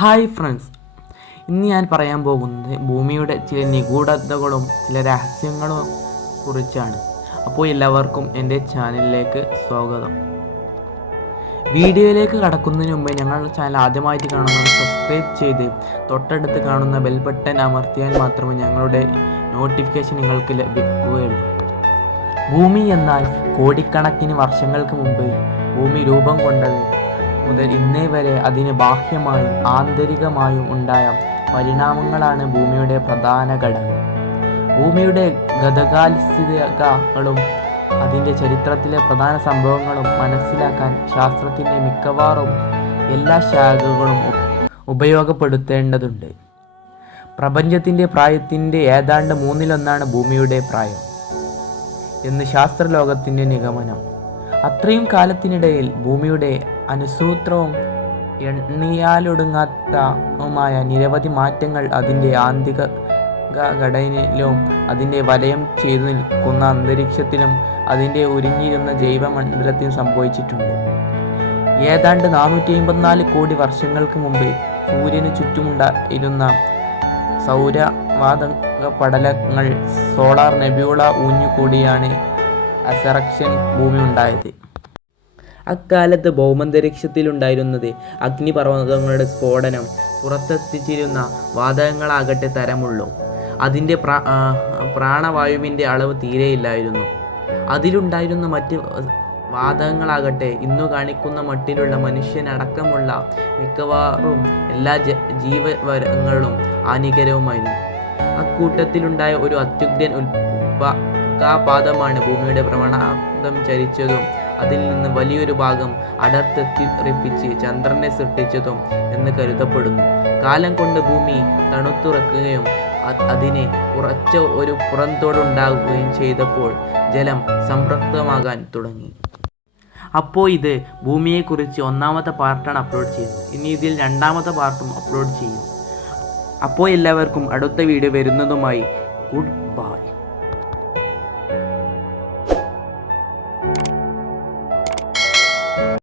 Hi friends, ഇന്ന് ഞാൻ പറയാൻ പോകുന്നത് ഭൂമിയുടെ ചില നിഗൂഢതകളും ചില രഹസ്യങ്ങളും കുറിച്ചാണ്. അപ്പോൾ എല്ലാവർക്കും എൻ്റെ ചാനലിലേക്ക് സ്വാഗതം. വീഡിയോയിലേക്ക് കടക്കുന്നതിന് മുമ്പ് ഞങ്ങളുടെ ചാനൽ ആദ്യമായിട്ട് കാണുന്നത് സബ്സ്ക്രൈബ് ചെയ്ത് തൊട്ടടുത്ത് കാണുന്ന ബെൽ ബട്ടൺ അമർത്തിയാൽ മാത്രമേ ഞങ്ങളുടെ നോട്ടിഫിക്കേഷൻ നിങ്ങൾക്ക് ലഭിക്കുകയുള്ളൂ. ഭൂമി എന്നാൽ കോടിക്കണക്കിന് വർഷങ്ങൾക്ക് മുമ്പ് ഭൂമി രൂപം കൊണ്ടത് മുതൽ ഇന്നേ വരെ അതിന് ബാഹ്യമായും ആന്തരികമായും ഉണ്ടായ പരിണാമങ്ങളാണ് ഭൂമിയുടെ പ്രധാന ഘടകം. ഭൂമിയുടെ ഗതകാലികകളും അതിൻ്റെ ചരിത്രത്തിലെ പ്രധാന സംഭവങ്ങളും മനസ്സിലാക്കാൻ ശാസ്ത്രത്തിൻ്റെ മിക്കവാറും എല്ലാ ശാഖകളും ഉപയോഗപ്പെടുത്തേണ്ടതുണ്ട്. പ്രപഞ്ചത്തിൻ്റെ പ്രായത്തിൻ്റെ ഏതാണ്ട് 1/3 ഭൂമിയുടെ പ്രായം എന്ന് ശാസ്ത്രലോകത്തിൻ്റെ നിഗമനം. അത്രയും കാലത്തിനിടയിൽ ഭൂമിയുടെ അനുസൂത്രവും എണ്ണിയാലൊടുങ്ങാത്തതുമായ നിരവധി മാറ്റങ്ങൾ അതിൻ്റെ ആന്തരിക ഘടനയിലും അതിൻ്റെ വലയം ചെയ്തു നിൽക്കുന്ന അന്തരീക്ഷത്തിലും അതിൻ്റെ ഉരിഞ്ഞിരുന്ന ജൈവമണ്ഡലത്തിലും സംഭവിച്ചിട്ടുണ്ട്. ഏതാണ്ട് 454 കോടി വർഷങ്ങൾക്ക് മുമ്പ് സൂര്യന് ചുറ്റുമുണ്ടായിരുന്ന സൗരവാതക പടലങ്ങൾ സോളാർ നെബ്യൂള ഊഞ്ഞുകൂടിയാണ് അസറക്ഷൻ ഭൂമി ഉണ്ടായത്. അക്കാലത്ത് ഭൗമാന്തരീക്ഷത്തിലുണ്ടായിരുന്നത് അഗ്നിപർവ്വതങ്ങളുടെ സ്ഫോടനം, പുറത്തെത്തിച്ചിരുന്ന വാതകങ്ങളാകട്ടെ തരമുള്ളൂ. അതിൻ്റെ പ്രാണവായുവിൻ്റെ അളവ് തീരെയില്ലായിരുന്നു. അതിലുണ്ടായിരുന്ന മറ്റ് വാതകങ്ങളാകട്ടെ ഇന്നു കാണിക്കുന്ന മട്ടിലുള്ള മനുഷ്യനടക്കമുള്ള മിക്കവാറും എല്ലാ ജീവവരങ്ങളും ഹാനികരവുമായിരുന്നു. അക്കൂട്ടത്തിലുണ്ടായ ഒരു അത്യുഗ്രൻ ഉൽക്കാപാതമാണ് ഭൂമിയുടെ ഭ്രമണപഥം ചരിച്ചതും അതിൽ നിന്ന് വലിയൊരു ഭാഗം അടർത്തെത്തിറിപ്പിച്ച് ചന്ദ്രനെ സൃഷ്ടിച്ചതും എന്ന് കരുതപ്പെടുന്നു. കാലം കൊണ്ട് ഭൂമി തണുത്തുറക്കുകയും അതിന് ഉറച്ച ഒരു പുറന്തോടുണ്ടാകുകയും ചെയ്തപ്പോൾ ജലം സംതൃപ്തമാകാൻ തുടങ്ങി. അപ്പോൾ ഇത് ഭൂമിയെക്കുറിച്ച് 1ാമത്തെ പാർട്ടാണ് അപ്ലോഡ് ചെയ്യുന്നത്. ഇനി ഇതിൽ 2ാമത്തെ പാർട്ടും അപ്ലോഡ് ചെയ്യും. അപ്പോൾ എല്ലാവർക്കും അടുത്ത വീഡിയോ വരുന്നതുമായി ഗുഡ് ബൈ.